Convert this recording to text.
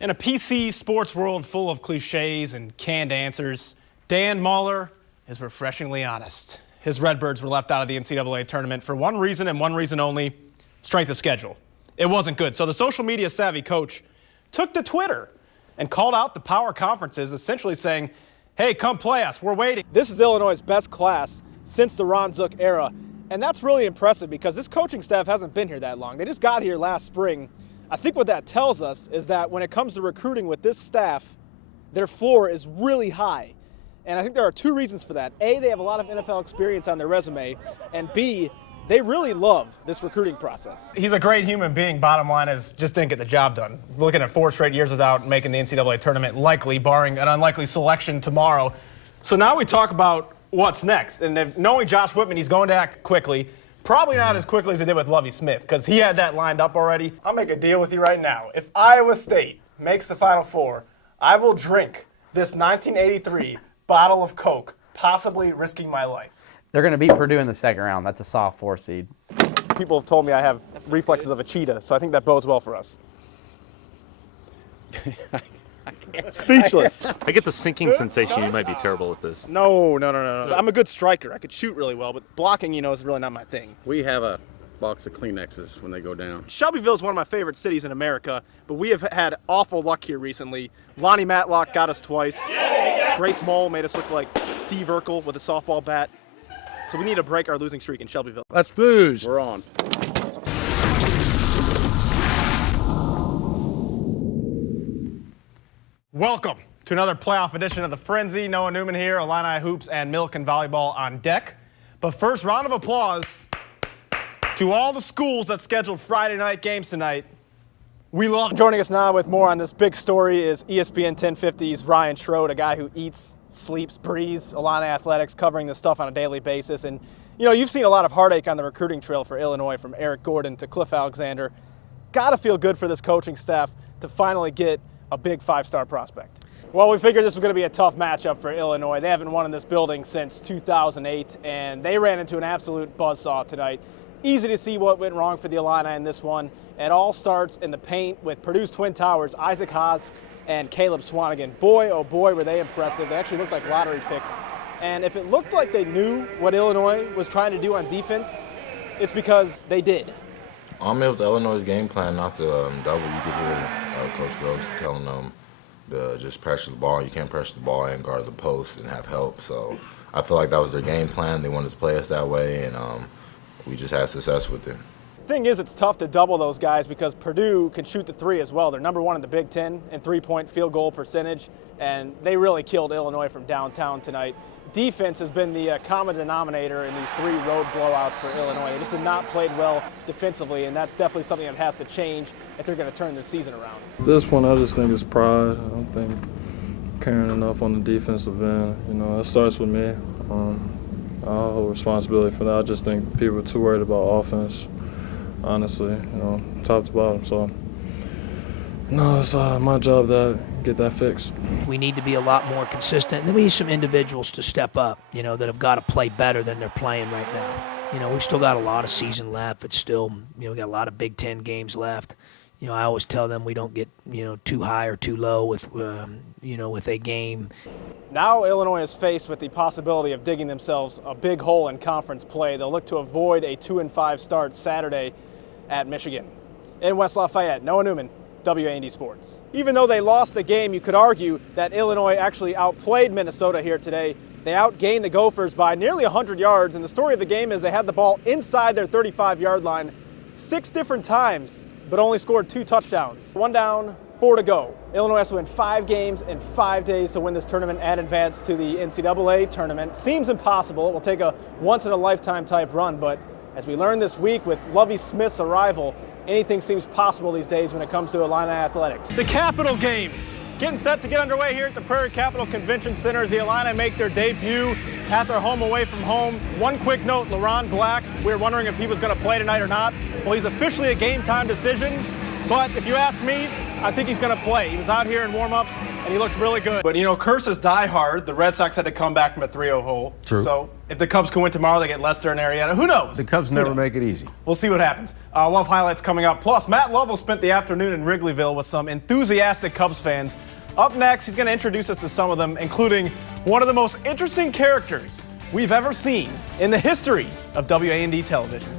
In a PC sports world full of cliches and canned answers, Dan Mahler is refreshingly honest. His Redbirds were left out of the NCAA tournament for one reason and one reason only: strength of schedule. It wasn't good, so the social media savvy coach took to Twitter and called out the power conferences, essentially saying, hey, come play us, we're waiting. This is Illinois' best class since the Ron Zook era, and that's really impressive because this coaching staff hasn't been here that long. They just got here last spring. I think what that tells us is that when it comes to recruiting with this staff, their floor is really high. And I think there are two reasons for that. A, they have a lot of NFL experience on their resume, and B, they really love this recruiting process. He's a great human being. Bottom line is, just didn't get the job done. Looking at 4 straight years without making the NCAA tournament, likely, barring an unlikely selection tomorrow. So now we talk about what's next. And if, knowing Josh Whitman, he's going to act quickly. Probably not as quickly as he did with Lovie Smith, because he had that lined up already. I'll make a deal with you right now. If Iowa State makes the Final Four, I will drink this 1983 bottle of Coke, possibly risking my life. They're going to beat Purdue in the second round. That's a soft 4 seed. People have told me I have reflexes of a cheetah, so I think that bodes well for us. Speechless. I get the sinking sensation you might be terrible at this. No. I'm a good striker. I could shoot really well, but blocking, is really not my thing. We have a box of Kleenexes when they go down. Shelbyville is one of my favorite cities in America, but we have had awful luck here recently. Lonnie Matlock got us twice. Grace Moll made us look like Steve Urkel with a softball bat. So we need to break our losing streak in Shelbyville. That's foos. We're on. Welcome to another playoff edition of The Frenzy. Noah Newman here, Illini Hoops and Milk and Volleyball on deck. But first, round of applause to all the schools that scheduled Friday night games tonight. We love it. Joining us now with more on this big story is ESPN 1050's Ryan Schroed, a guy who eats, sleeps, breathes Illini athletics, covering this stuff on a daily basis. And, you've seen a lot of heartache on the recruiting trail for Illinois, from Eric Gordon to Cliff Alexander. Got to feel good for this coaching staff to finally get a big 5-star prospect. Well, we figured this was going to be a tough matchup for Illinois. They haven't won in this building since 2008, and they ran into an absolute buzzsaw tonight. Easy to see what went wrong for the Illini in this one. It all starts in the paint with Purdue's Twin Towers, Isaac Haas and Caleb Swanigan. Boy, oh boy, were they impressive. They actually looked like lottery picks. And if it looked like they knew what Illinois was trying to do on defense, it's because they did. It was Illinois' game plan not to double. You could hear Coach Groves telling them to just pressure the ball. You can't pressure the ball and guard the post and have help. So I feel like that was their game plan. They wanted to play us that way, and we just had success with it. The thing is, it's tough to double those guys because Purdue can shoot the 3 as well. They're number 1 in the Big Ten in 3-point field goal percentage, and they really killed Illinois from downtown tonight. Defense has been the common denominator in these 3 road blowouts for Illinois. They just have not played well defensively, and that's definitely something that has to change if they're going to turn this season around. At this point, I just think it's pride. I don't think caring enough on the defensive end. It starts with me. I'll hold responsibility for that. I just think people are too worried about offense, honestly, top to bottom. So, no, it's my job to get that fixed. We need to be a lot more consistent. And then we need some individuals to step up, that have got to play better than they're playing right now. We've still got a lot of season left. It's still, we got a lot of Big Ten games left. I always tell them we don't get, too high or too low with a game. Now Illinois is faced with the possibility of digging themselves a big hole in conference play. They'll look to avoid a 2-5 start Saturday at Michigan. In West Lafayette, Noah Newman, WAND Sports. Even though they lost the game, you could argue that Illinois actually outplayed Minnesota here today. They outgained the Gophers by nearly 100 yards, and the story of the game is they had the ball inside their 35-yard line 6 different times, but only scored 2 touchdowns. 1 down, 4 to go. Illinois has to win 5 games in 5 days to win this tournament and advance to the NCAA tournament. Seems impossible. It will take a once-in-a-lifetime type run, but as we learned this week with Lovie Smith's arrival, anything seems possible these days when it comes to Illini athletics. The Capital Games getting set to get underway here at the Prairie Capital Convention Center as the Illini make their debut at their home away from home. One quick note, LaRon Black, we were wondering if he was going to play tonight or not. Well, he's officially a game time decision, but if you ask me, I think he's going to play. He was out here in warm-ups, and he looked really good. But, curses die hard. The Red Sox had to come back from a 3-0 hole. True. So If the Cubs can win tomorrow, they get Lester and Arrieta. Who knows? The Cubs never make it easy. We'll see what happens. We'll have highlights coming up. Plus, Matt Lovell spent the afternoon in Wrigleyville with some enthusiastic Cubs fans. Up next, he's going to introduce us to some of them, including one of the most interesting characters we've ever seen in the history of WAND television.